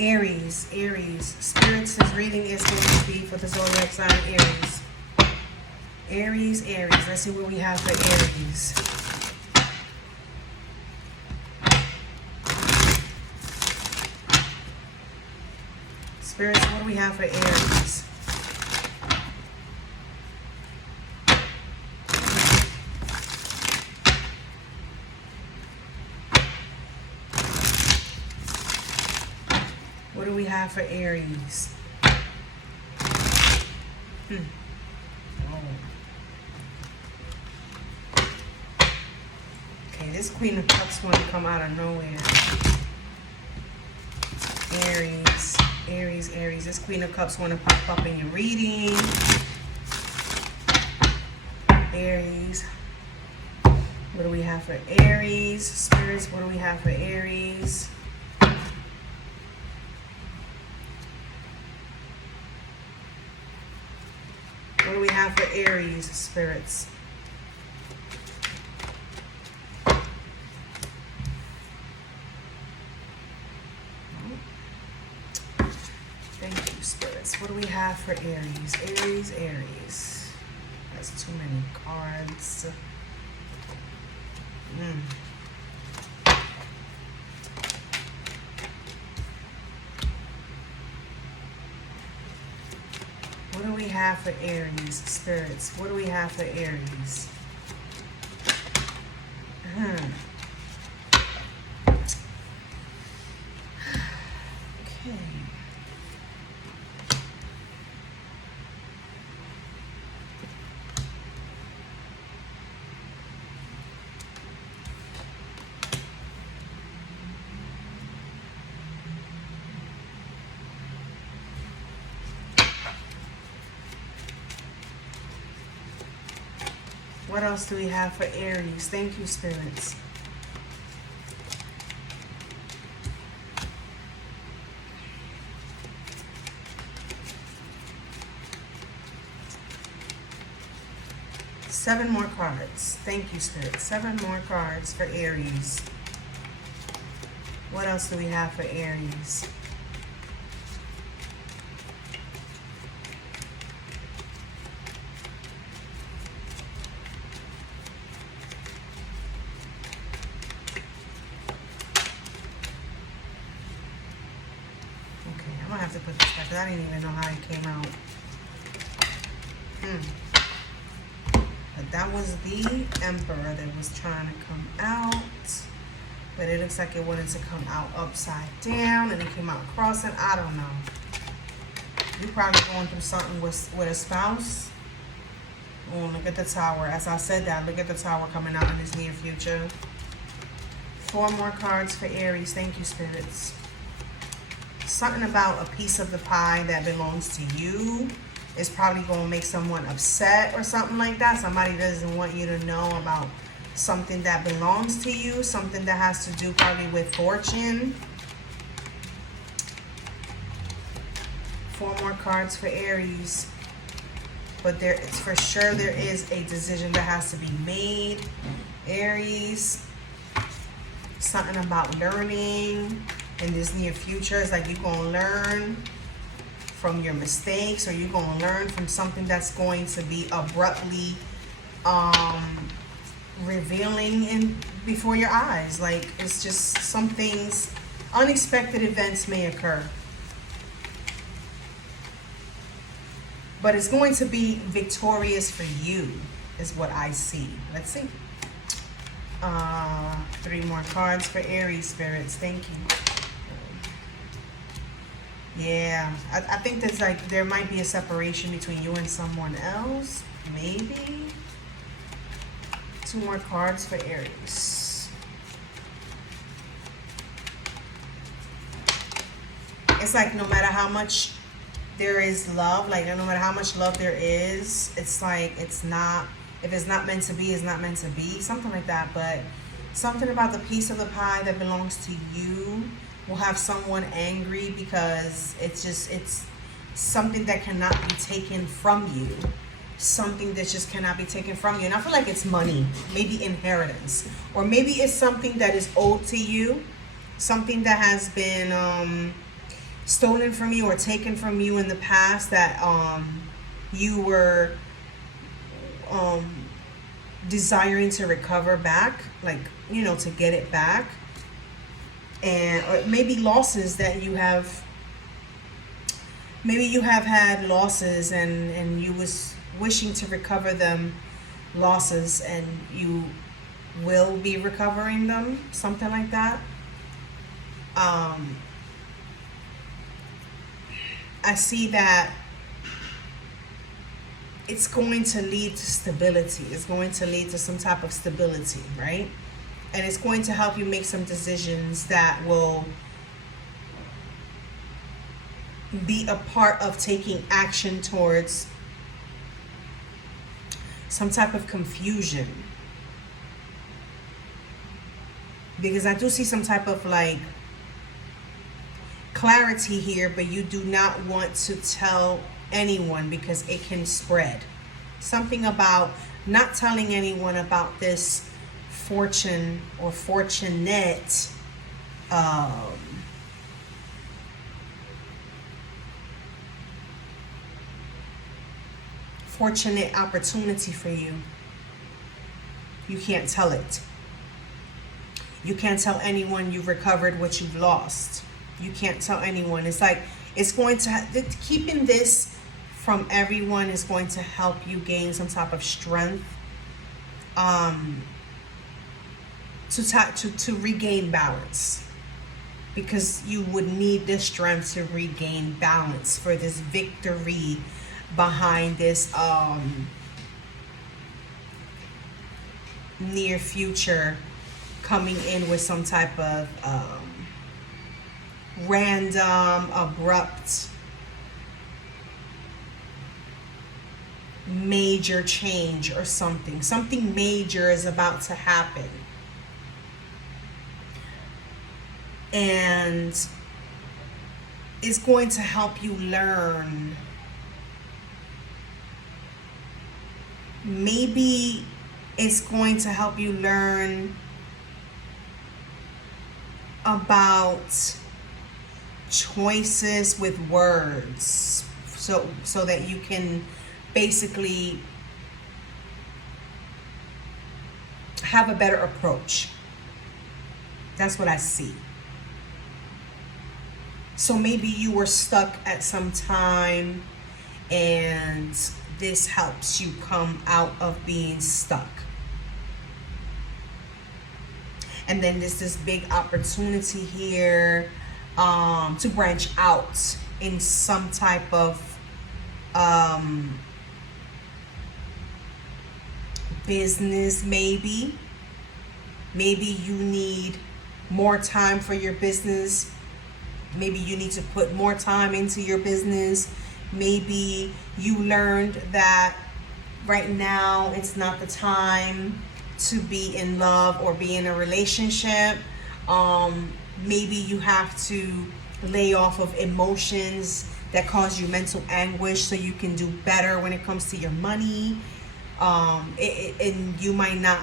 Aries, Aries. Spirits, this reading is going to be for the zodiac sign Aries. Aries, Aries. Let's see what we have for Aries. Spirits, what do we have for Aries? What do we have for Aries? Okay, this Queen of Cups want to come out of nowhere. Aries, Aries, Aries. This Queen of Cups want to pop up in your reading. Aries. What do we have for Aries? Spirits, what do we have for Aries? What do we have for Aries, spirits? Thank you, spirits. What do we have for Aries? Aries, Aries. That's too many cards. What do we have for Aries, spirits? What do we have for Aries? Okay. What else do we have for Aries? Thank you, spirits. Seven more cards. Thank you, spirits. Seven more cards for Aries. What else do we have for Aries? I'm gonna have to put this back because I didn't even know how it came out. But that was the Emperor that was trying to come out. But it looks like it wanted to come out upside down and it came out crossing. I don't know. You're probably going through something with a spouse. Oh, look at the Tower. As I said that, look at the Tower coming out in this near future. Four more cards for Aries. Thank you, spirits. Something about a piece of the pie that belongs to you is probably going to make someone upset or something like that. Somebody doesn't want you to know about something that belongs to you, something that has to do probably with fortune. Four more cards for Aries. But it's for sure there is a decision that has to be made. Aries. Something about learning. In this near future, it's like you're going to learn from your mistakes, or you're going to learn from something that's going to be abruptly revealing before your eyes. Like, it's just some things, unexpected events may occur. But it's going to be victorious for you, is what I see. Let's see. Three more cards for Aries, spirits. Thank you. Yeah, I think there's there might be a separation between you and someone else, maybe. Two more cards for Aries. It's like no matter how much there is love, like no matter how much love there is, it's like it's not, if it's not meant to be, it's not meant to be, something like that. But something about the piece of the pie that belongs to you will have someone angry because it's something that cannot be taken from you. Something that just cannot be taken from you. And I feel like it's money, maybe inheritance, or maybe it's something that is owed to you, something that has been stolen from you or taken from you in the past that you were desiring to recover back, like, you know, to get it back. And or maybe losses that you have, maybe you have had losses and you was wishing to recover them losses, and you will be recovering them, something like that. I see that it's going to lead to stability. It's going to lead to some type of stability, right? And it's going to help you make some decisions that will be a part of taking action towards some type of confusion. Because I do see some type of like clarity here, but you do not want to tell anyone because it can spread. Something about not telling anyone about this fortune or fortunate fortunate opportunity for you. You can't tell it. You can't tell anyone you've recovered what you've lost. You can't tell anyone. It's like, it's going to, keeping this from everyone is going to help you gain some type of strength to regain balance, because you would need this strength to regain balance for this victory behind this near future coming in with some type of random, abrupt, major change or something. Something major is about to happen. And it's going to help you learn. Maybe it's going to help you learn about choices with words, so that you can basically have a better approach. That's what I see. So maybe you were stuck at some time, and this helps you come out of being stuck. And then there's this big opportunity here to branch out in some type of business. Maybe you need more time for your business. Maybe you need to put more time into your business. Maybe you learned that right now it's not the time to be in love or be in a relationship. Maybe you have to lay off of emotions that cause you mental anguish so you can do better when it comes to your money. And you might not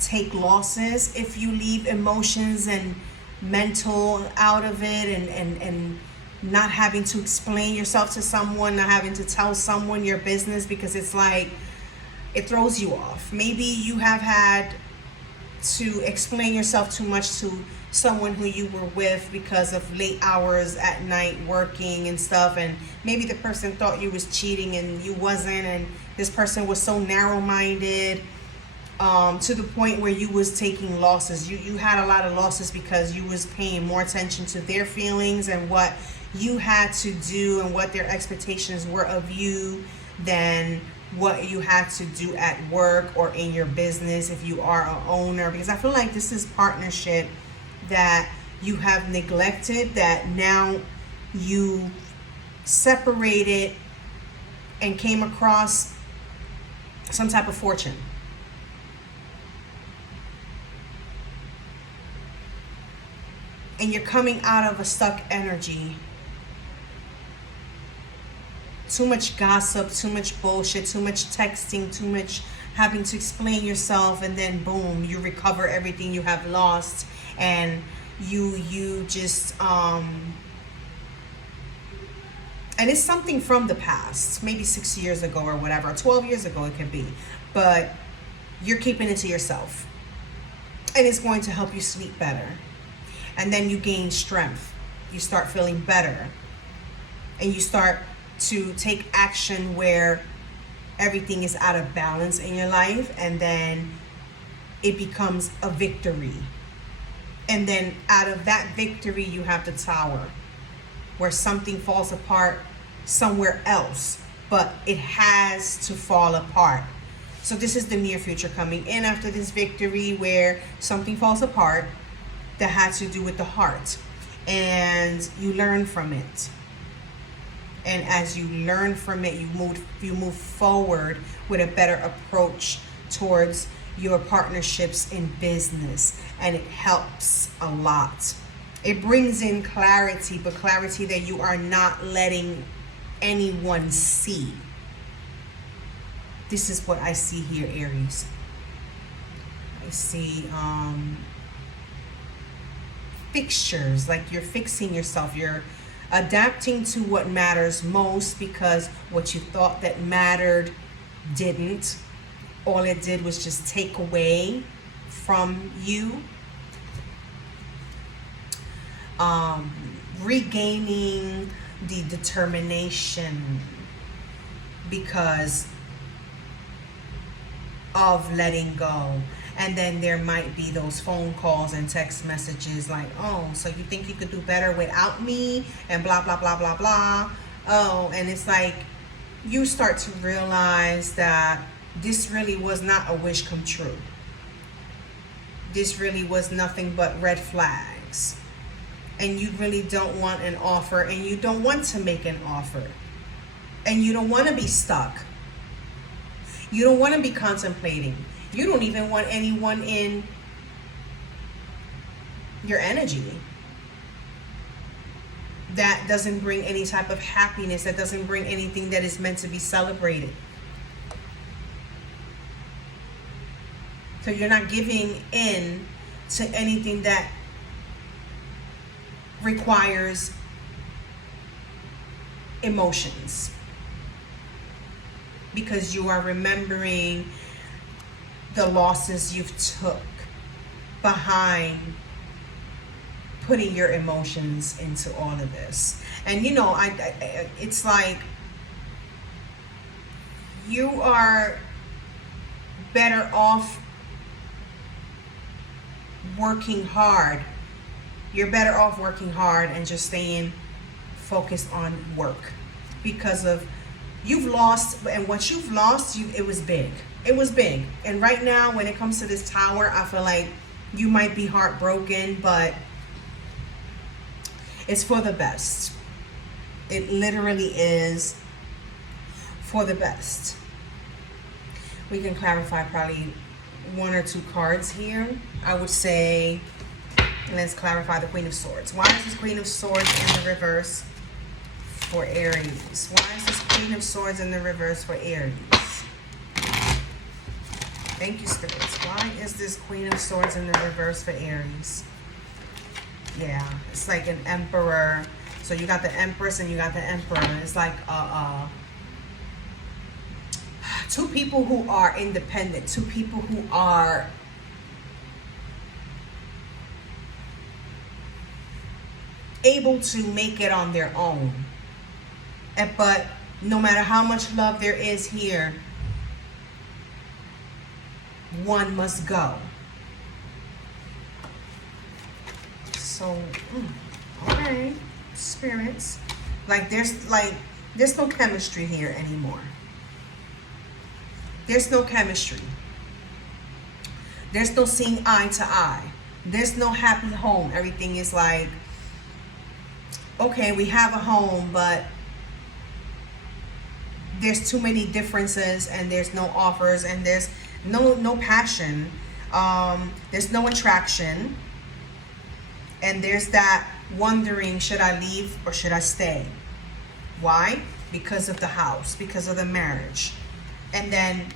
take losses if you leave emotions and mental out of it, and not having to explain yourself to someone, not having to tell someone your business, because it's like it throws you off. Maybe you have had to explain yourself too much to someone who you were with because of late hours at night working and stuff, and maybe the person thought you was cheating and you wasn't, and this person was so narrow-minded to the point where you was taking losses. You had a lot of losses because you was paying more attention to their feelings and what you had to do and what their expectations were of you than what you had to do at work or in your business if you are an owner. Because I feel like this is partnership that you have neglected, that now you separated and came across some type of fortune. And you're coming out of a stuck energy. Too much gossip, too much bullshit, too much texting, too much having to explain yourself, and then boom, you recover everything you have lost. and you just and it's something from the past, maybe 6 years ago or whatever, 12 years ago it could be, but you're keeping it to yourself, and it's going to help you sleep better, and then you gain strength, you start feeling better, and you start to take action where everything is out of balance in your life, and then it becomes a victory, and then out of that victory you have the tower, where something falls apart somewhere else, but it has to fall apart. So this is the near future coming in after this victory, where something falls apart that has to do with the heart, and you learn from it. And as you learn from it, you move forward with a better approach towards your partnerships in business, and it helps a lot. It brings in clarity, but clarity that you are not letting anyone see. This is what I see here, Aries. I see fixtures, like you're fixing yourself. You're adapting to what matters most, because what you thought that mattered didn't. All it did was just take away from you. Regaining the determination because of letting go. And then there might be those phone calls and text messages like, oh, so you think you could do better without me, and blah blah blah blah blah. Oh, and it's like you start to realize that this really was not a wish come true. This really was nothing but red flags. And you really don't want an offer, and you don't want to make an offer, and you don't want to be stuck. You don't want to be contemplating. You don't even want anyone in your energy. That doesn't bring any type of happiness. That doesn't bring anything that is meant to be celebrated. So you're not giving in to anything that requires emotions, because you are remembering the losses you've took behind putting your emotions into all of this. And you know, it's like you are better off working hard. You're better off working hard and just staying focused on work, because of you've lost, and what you've lost, it was big. It was big. And right now, when it comes to this tower, I feel like you might be heartbroken, but it's for the best. It literally is for the best. We can clarify probably one or two cards here. I would say, let's clarify the Queen of Swords. Why is this Queen of Swords in the reverse for Aries? Why is this Queen of Swords in the reverse for Aries? Thank you, spirits. Why is this Queen of Swords in the reverse for Aries? Yeah, it's like an Emperor. So you got the Empress and you got the Emperor. It's like two people who are independent, two people who are able to make it on their own. But no matter how much love there is here, one must go. So, okay, spirits. Like there's no chemistry here anymore. There's no chemistry. There's no seeing eye to eye. There's no happy home. Everything is like, okay, we have a home, but there's too many differences, and there's no offers, and there's no passion. There's no attraction. And there's that wondering, should I leave or should I stay? Why? Because of the house, because of the marriage. And then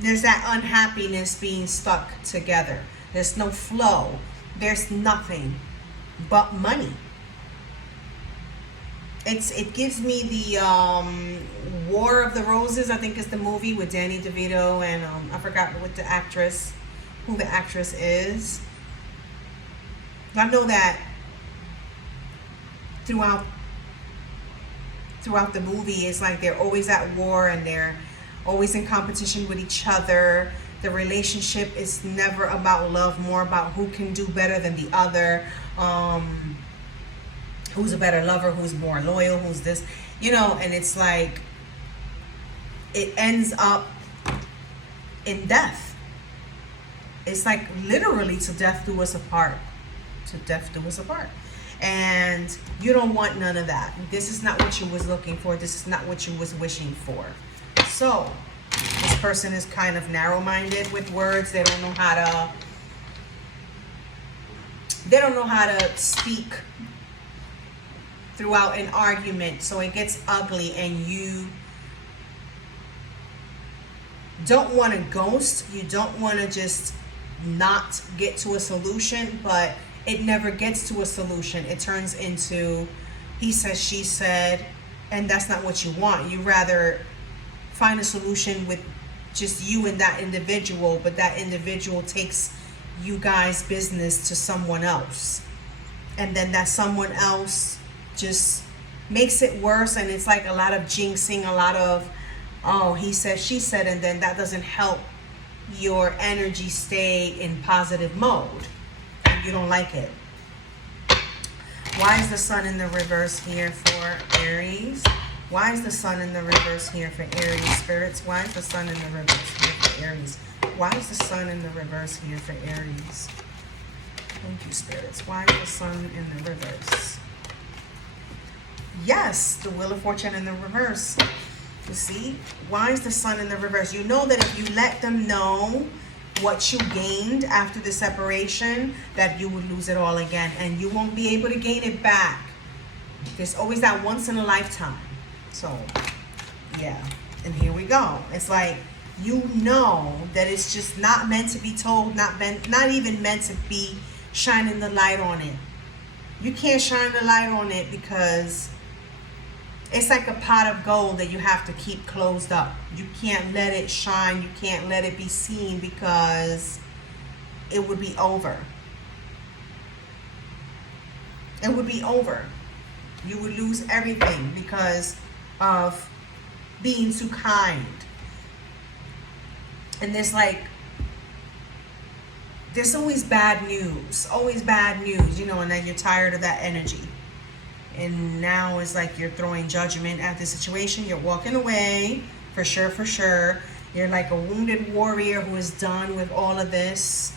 there's that unhappiness being stuck together. There's no flow. There's nothing but money. It gives me the War of the Roses, I think is the movie with Danny DeVito and I forgot who the actress is. I know that throughout the movie, it's like they're always at war and they're always in competition with each other. The relationship is never about love, more about who can do better than the other. Who's a better lover, who's more loyal, who's this, and it's like it ends up in death. It's like literally to death do us apart. To death do us apart. And you don't want none of that. This is not what you was looking for. This is not what you was wishing for. So this person is kind of narrow-minded with words. They don't know how to speak throughout an argument, so it gets ugly and you don't want to ghost. You don't want to just not get to a solution, but it never gets to a solution. It turns into he said, she said, and that's not what you want. You rather find a solution with just you and that individual, but that individual takes you guys' business to someone else, and then that someone else just makes it worse, and it's like a lot of jinxing, a lot of he said, she said, and then that doesn't help your energy stay in positive mode. You don't like it. Why is the sun in the reverse here for Aries? Why is the sun in the reverse here for Aries, spirits? Why is the sun in the reverse here for Aries? Why is the sun in the reverse here for Aries? Thank you, spirits. Why is the sun in the reverse? Yes, the Wheel of Fortune in the reverse. You see? Why is the sun in the reverse? You know that if you let them know what you gained after the separation, that you would lose it all again. And you won't be able to gain it back. There's always that once in a lifetime. So, yeah. And here we go. It's like, you know that it's just not meant to be told, not even meant to be shining the light on it. You can't shine the light on it because it's like a pot of gold that you have to keep closed up. You can't let it shine. You can't let it be seen because it would be over. It would be over. You would lose everything because of being too kind. And there's always bad news, and then you're tired of that energy. And now it's like you're throwing judgment at the situation. You're walking away, for sure. You're like a wounded warrior who is done with all of this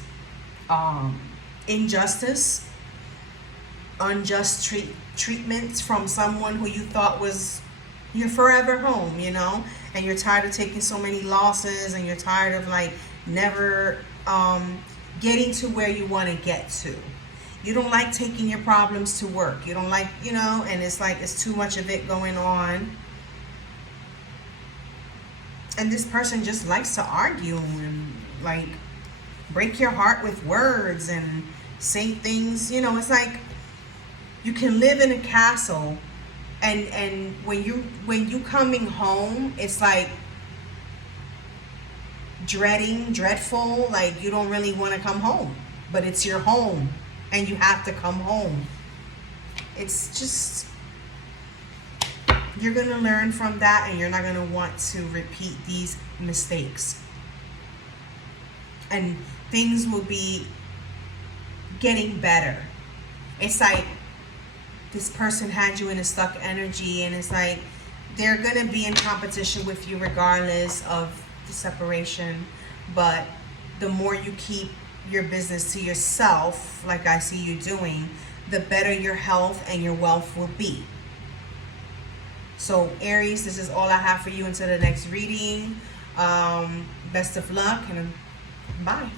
injustice, unjust treatment from someone who you thought was your forever home, and you're tired of taking so many losses, and you're tired of never getting to where you want to get to. You don't like taking your problems to work. You don't like, and it's like it's too much of it going on. And this person just likes to argue and break your heart with words and say things. It's like you can live in a castle, and when you coming home, it's like dreadful, like you don't really want to come home, but it's your home and you have to come home. It's just, you're going to learn from that, and you're not going to want to repeat these mistakes. And things will be getting better. It's like this person had you in a stuck energy, and it's like they're going to be in competition with you regardless of the separation. But the more you keep your business to yourself, like I see you doing, the better your health and your wealth will be. So Aries, this is all I have for you until the next reading. Best of luck, and bye.